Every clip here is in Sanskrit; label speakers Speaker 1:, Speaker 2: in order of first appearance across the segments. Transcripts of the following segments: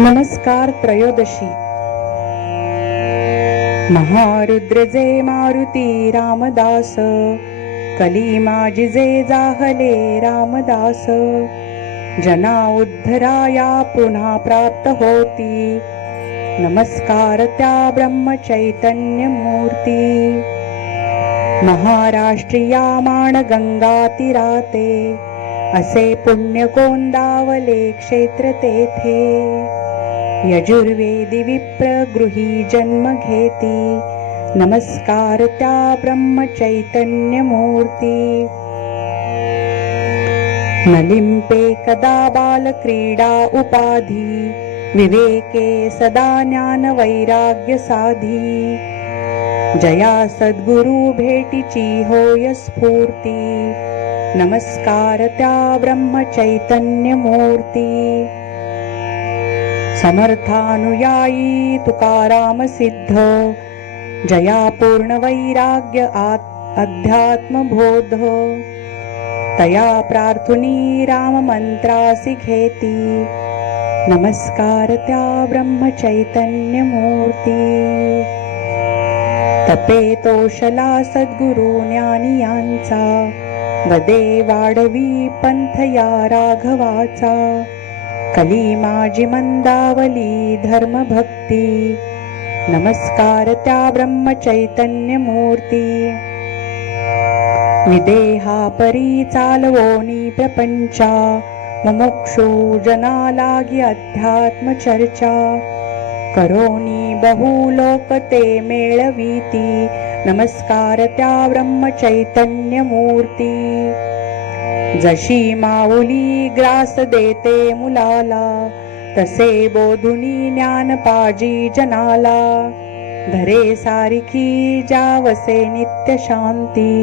Speaker 1: नमस्कार त्रयोदशी। महारुद्रजे मारुती रामदास। कलीमाजिजे जाहले रामदास। जना उद्धराया पुन्हा प्राप्त होती। नमस्कार त्या ब्रह्मचैतन्यमूर्ती। महाराष्ट्रिया माणगंगातिराते। असे पुण्य कोंदावले क्षेत्र तेथे. यजुर्वेदी विप्र गृही जन्म घेती. नमस्कार त्या ब्रह्मचैतन्यमूर्ती. नलिम्पे कदा बालक्रीडा उपाधी. विवेके सदा ज्ञानवैराग्य साधी जया सद्गुरु भेटीची होय स्फूर्ती नमस्कार त्या ब्रह्मचैतन्यमूर्ती। समर्थानुयायी तुकाराम सिद्ध जया पूर्णवैराग्य अध्यात्मबोध। तया प्रार्थुनी राममन्त्रासि घेती नमस्कार त्या ब्रह्मचैतन्यमूर्ती। तपे तोषला सद्गुरु ज्ञानियांचा वदे वाढवी पंथया राघवाचा कली माझी मंदावली धर्मभक्ती नमस्कार त्या ब्रह्मचैतन्यमूर्ती. विदेहा परी चालवोनी प्रपंचा मुमुक्षु जना लागी अध्यात्म चर्चा. करोनी बहुलोकते मेळवीती नमस्कार त्या ब्रह्मचैतन्यमूर्ती जशी माऊली ग्रास देते मुलाला तसे बोधुनी ज्ञान पाजी जनाला। धरे सारिखी जावसे नित्य शांती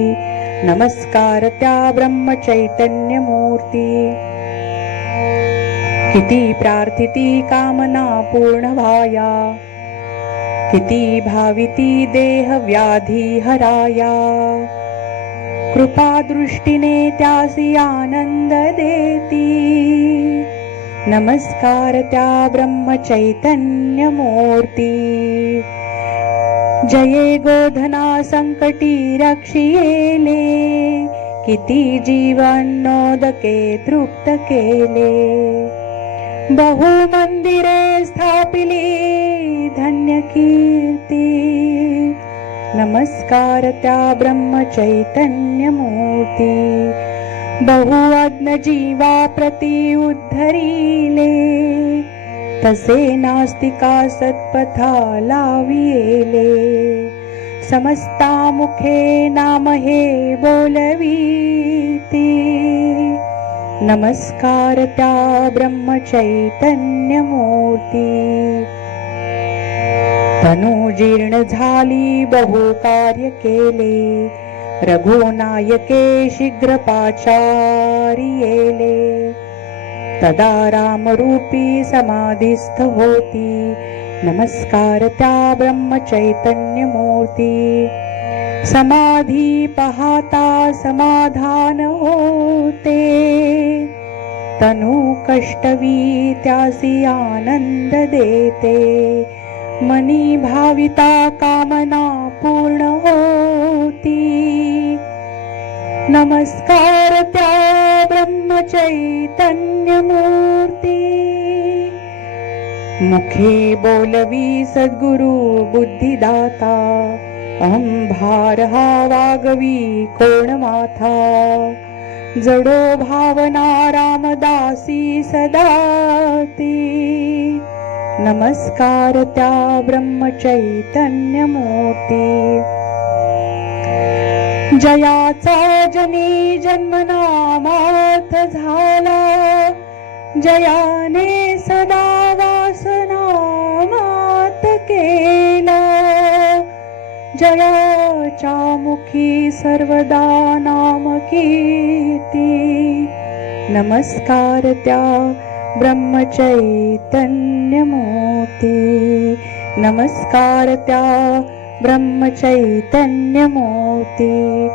Speaker 1: नमस्कार त्या ब्रह्मचैतन्यमूर्ती किती प्रार्थिती कामना पूर्ण व्हाया। भाविती देह व्याधी हराया। कृपा दृष्टीने त्यासी आनंद देती। नमस्कार त्या ब्रह्मचैतन्य मूर्ती जये गोधना संकटी रक्षियेले किती जीवनोदके तृप्त केले। बहु मंदिरे स्थापिली कीर्ती। नमस्कार त्या ब्रह्मचैतन्यमूर्ती। बहु अज्ञ जीवा प्रति उद्धरिले। तसे नास्तिका सत्पथा लाविले समस्ता मुखे नाम हे बोलवीती। नमस्कार त्या ब्रह्मचैतन्यमूर्ती तनु जीर्ण झाली बहु कार्य केले रघुनायके शीघ्र पाचारियेले तदा रामरूपी समाधिस्थ होती नमस्कार त्या ब्रह्मचैतन्यमूर्ती। समाधी पाहता समाधान होते। तनु कष्टवी त्यासी आनंद देते मनी भाविता कामना पूर्ण होती. नमस्कार त्या ब्रह्मचैतन्य मूर्ती. मुखे बोलवी सद्गुरु बुद्धिदाता. अंभार हा वागवी कोण माथा. जडो भावना रामदासी सदाती नमस्कार त्या ब्रह्मचैतन्य मोती जयाचा जनी जन्मनामात झाला। जयाने सदा वासनामात केला। जयाच्या मुखी सर्वदा नाम कीर्ती नमस्कार त्या ब्रह्मचैतन्यमूर्ती। नमस्कार त्या ब्रह्मचैतन्यमूर्ती।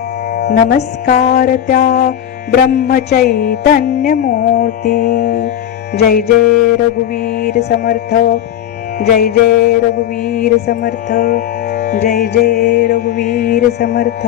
Speaker 1: नमस्कार त्या ब्रह्मचैतन्यमूर्ती। जय जय रघुवीर समर्थ। जय जय रघुवीर समर्थ। जय जय रघुवीर समर्थ